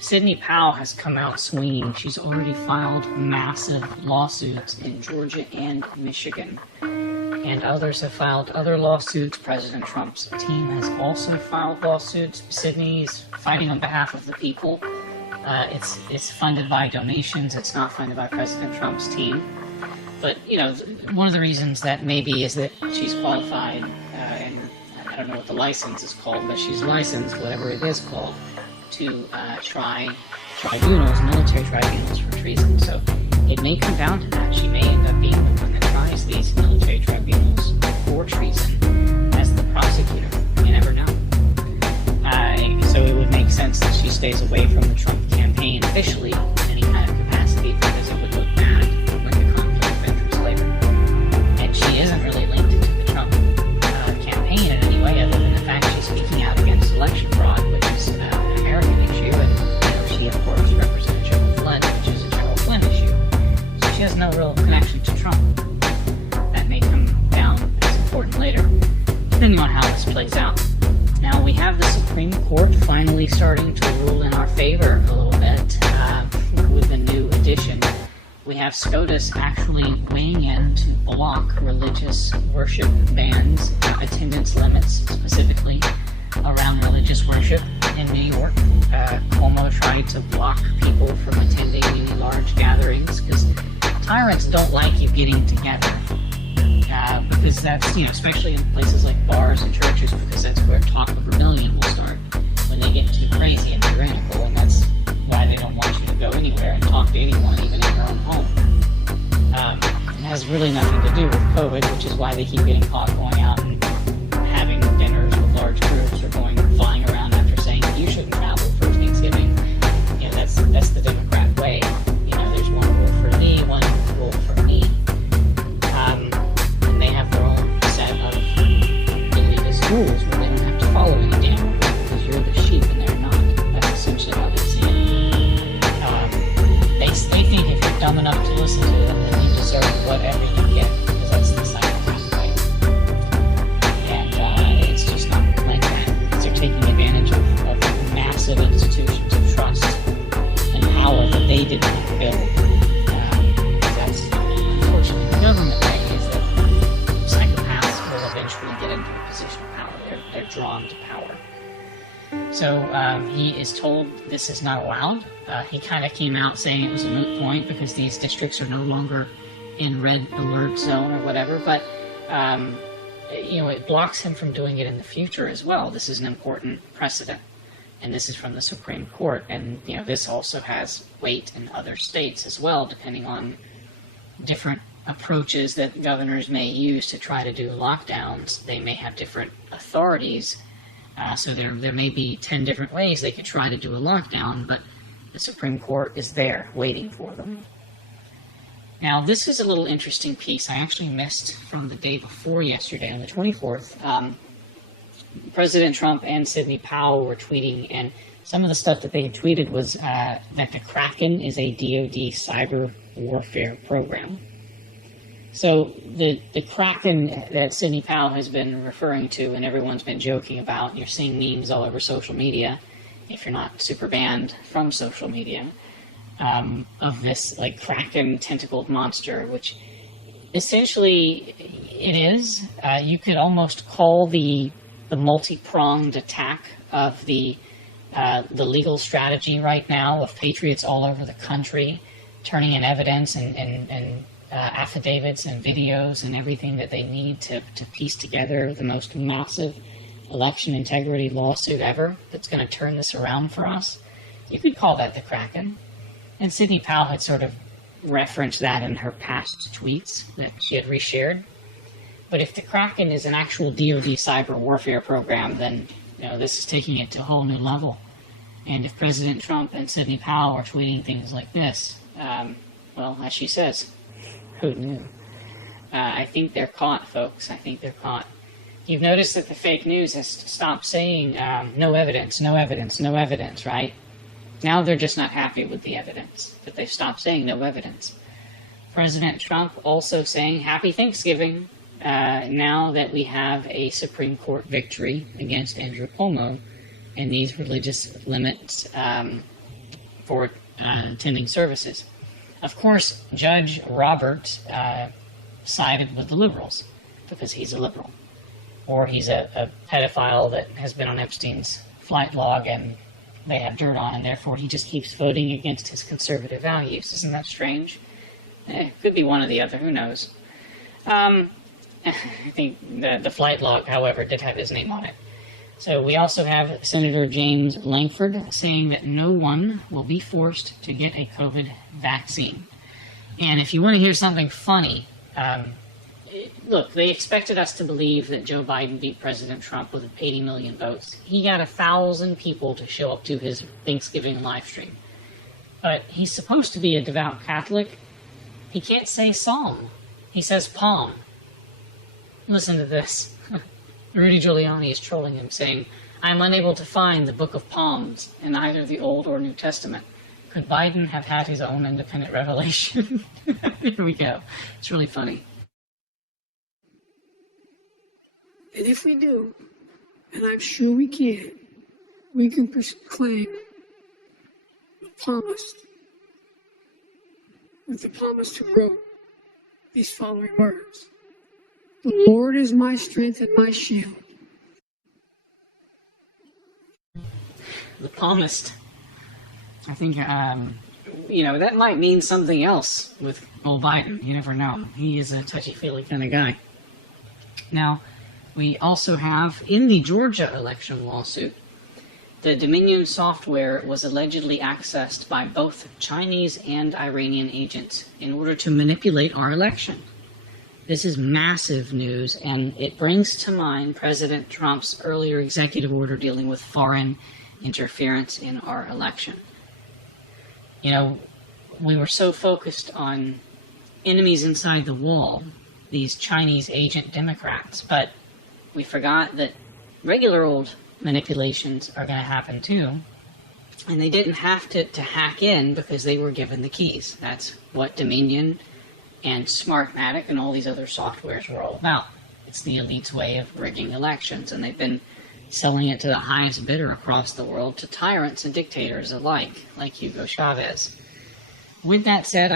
Sidney Powell has come out swinging. She's already filed massive lawsuits in Georgia and Michigan. And others have filed other lawsuits. President Trump's team has also filed lawsuits. Sidney's fighting on behalf of the people. It's funded by donations. It's not funded by President Trump's team. But, you know, one of the reasons that maybe is that she's qualified, and I don't know what the license is called, but she's licensed, whatever it is called, to try tribunals, military tribunals for treason. So it may come down to that. She may end up being the one that tries these military tribunals for treason as the prosecutor. You never know. So it would make sense that she stays away from the Trump campaign officially in any kind of capacity, because it would look bad, like a conflict of interest later. And she isn't really linked to the Trump campaign in any way, other than the fact she's speaking out against election fraud, which is an American issue, and she, of course, represents General Flynn, which is a General Flynn issue. So she has no real connection to Trump. That may come down as important later, depending on how this plays out. Now, we have the Supreme Court finally starting to rule in our favor a little bit with the new addition. We have SCOTUS actually weighing in to block religious worship bans, attendance limits specifically around religious worship in New York. Cuomo tried to block people from attending any large gatherings because tyrants don't like you getting together. Because that's, you know, especially in places like bars and churches, because that's where talk of rebellion will start when they get too crazy and tyrannical, and that's why they don't want you to go anywhere and talk to anyone, even in your own home. It has really nothing to do with COVID, which is why they keep getting caught going out and having dinners with large groups, or flying around after saying that you shouldn't travel for Thanksgiving. You know, that's the Democrat way. You know, there's one rule for thee, one rule for me. And they have their own set of elitist rules where they don't have to follow any damn rule because you're the sheep and they're not. That's essentially how they see it. They think if you're dumb enough to listen to them, then you deserve whatever you get, because that's the psychopath way. And it's just not like that. They're taking advantage of massive institutions of trust and power that they did not build. That's unfortunately the government way, is that psychopaths will eventually get into a position of power. They're drawn to power. So he is told this is not allowed. He kind of came out saying it was a moot point because these districts are no longer in red alert zone or whatever, but you know, it blocks him from doing it in the future as well. This is an important precedent, and this is from the Supreme Court, and you know, this also has weight in other states as well, depending on different approaches that governors may use to try to do lockdowns. They may have different authorities. So there may be 10 different ways they could try to do a lockdown, but the Supreme Court is there waiting for them. Now, this is a little interesting piece I actually missed from the day before yesterday, on the 24th. President Trump and Sidney Powell were tweeting, and some of the stuff that they had tweeted was that the Kraken is a DoD cyber warfare program. So the Kraken that Sidney Powell has been referring to and everyone's been joking about, you're seeing memes all over social media, if you're not super banned from social media, of this like Kraken tentacled monster, which essentially it is. You could almost call the multi-pronged attack of the legal strategy right now of patriots all over the country turning in evidence and affidavits and videos and everything that they need to piece together the most massive election integrity lawsuit ever that's going to turn this around for us. You could call that the Kraken. And Sidney Powell had sort of referenced that in her past tweets that she had reshared. But if the Kraken is an actual DoD cyber warfare program, then you know, this is taking it to a whole new level. And if President Trump and Sidney Powell are tweeting things like this, well, as she says, who knew? I think they're caught, folks. I think they're caught. You've noticed that the fake news has stopped saying no evidence, no evidence, no evidence, right? Now they're just not happy with the evidence, that they've stopped saying no evidence. President Trump also saying Happy Thanksgiving now that we have a Supreme Court victory against Andrew Cuomo and these religious limits for attending services. Of course, Judge Roberts sided with the liberals because he's a liberal, or he's a pedophile that has been on Epstein's flight log and they have dirt on, and therefore he just keeps voting against his conservative values. Isn't that strange? Could be one or the other, who knows? I think the flight log, however, did have his name on it. So we also have Senator James Langford saying that no one will be forced to get a COVID vaccine. And if you want to hear something funny, look, they expected us to believe that Joe Biden beat President Trump with 80 million votes. He got 1,000 people to show up to his Thanksgiving live stream. But he's supposed to be a devout Catholic. He can't say psalm. He says palm. Listen to this. Rudy Giuliani is trolling him, saying, "I'm unable to find the Book of Palms in either the Old or New Testament. Could Biden have had his own independent revelation?" Here we go. It's really funny. And if we do, and I'm sure we can proclaim the psalmist with the psalmist who wrote these following words. The Lord is my strength and my shield. The palmist. I think, that might mean something else with old Biden. You never know. He is a touchy-feely kind of guy. Now, we also have, in the Georgia election lawsuit, the Dominion software was allegedly accessed by both Chinese and Iranian agents in order to manipulate our election. This is massive news, and it brings to mind President Trump's earlier executive order dealing with foreign interference in our election. We were so focused on enemies inside the wall, these Chinese agent Democrats, but we forgot that regular old manipulations are going to happen too, and they didn't have to hack in because they were given the keys. That's what Dominion and Smartmatic and all these other softwares were all about. It's the elite's way of rigging elections, and they've been selling it to the highest bidder across the world to tyrants and dictators alike, like Hugo Chavez. With that said,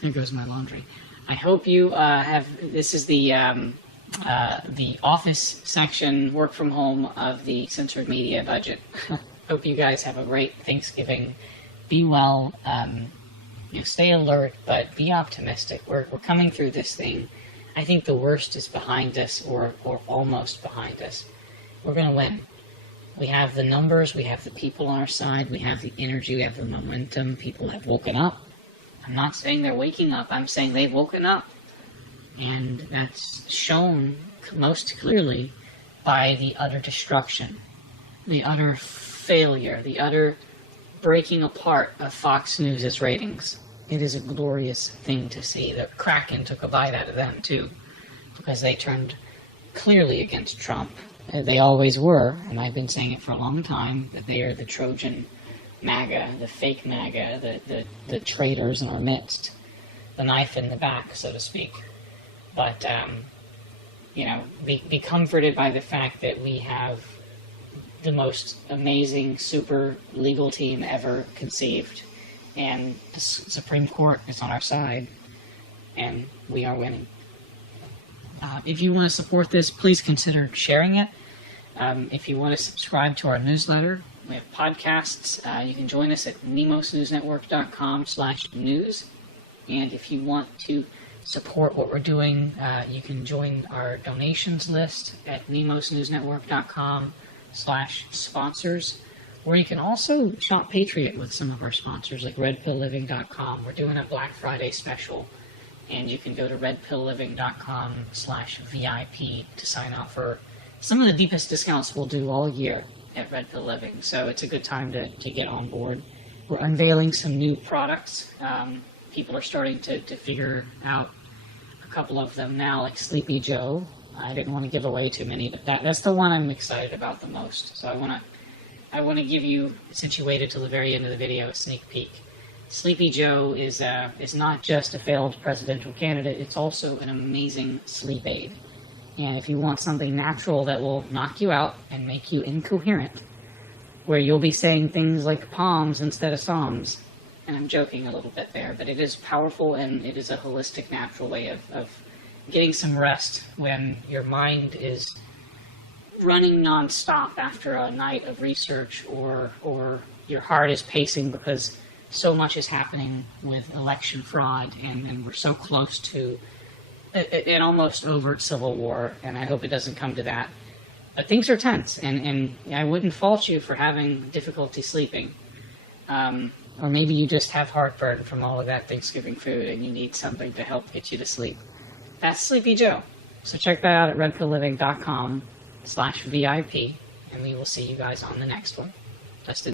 there goes my laundry. I hope you this is the office section, work from home of the censored media budget. Hope you guys have a great Thanksgiving. Be well. Stay alert, but be optimistic. We're coming through this thing. I think the worst is behind us, or almost behind us. We're going to win. We have the numbers, we have the people on our side, we have the energy, we have the momentum. People have woken up. I'm not saying they're waking up, I'm saying they've woken up. And that's shown most clearly by the utter destruction, the utter failure, the utter breaking apart of Fox News' ratings. It is a glorious thing to see. The Kraken took a bite out of them too, because they turned clearly against Trump. They always were, and I've been saying it for a long time, that they are the Trojan MAGA, the fake MAGA, the traitors in our midst, the knife in the back, so to speak. But, be comforted by the fact that we have the most amazing super legal team ever conceived, and the Supreme Court is on our side, and we are winning. If you want to support this, please consider sharing it. If you want to subscribe to our newsletter, we have podcasts. You can join us at nemosnewsnetwork.com/news. And if you want to support what we're doing, you can join our donations list at nemosnewsnetwork.com/sponsors. Or you can also shop Patriot with some of our sponsors, like redpillliving.com. We're doing a Black Friday special. And you can go to redpillliving.com/VIP to sign up for some of the deepest discounts we'll do all year at Red Pill Living. So it's a good time to get on board. We're unveiling some new products. People are starting to figure out a couple of them now, like Sleepy Joe. I didn't want to give away too many, but that's the one I'm excited about the most. So I want to give you, since you waited till the very end of the video, a sneak peek. Sleepy Joe is not just a failed presidential candidate, it's also an amazing sleep aid. And if you want something natural that will knock you out and make you incoherent, where you'll be saying things like palms instead of psalms. And I'm joking a little bit there, but it is powerful, and it is a holistic, natural way of getting some rest when your mind is running nonstop after a night of research, or your heart is pacing because so much is happening with election fraud, and we're so close to an almost overt civil war, and I hope it doesn't come to that. But things are tense, and I wouldn't fault you for having difficulty sleeping. Or maybe you just have heartburn from all of that Thanksgiving food and you need something to help get you to sleep. That's Sleepy Joe. So check that out at redpillliving.com/VIP, and we will see you guys on the next one. Just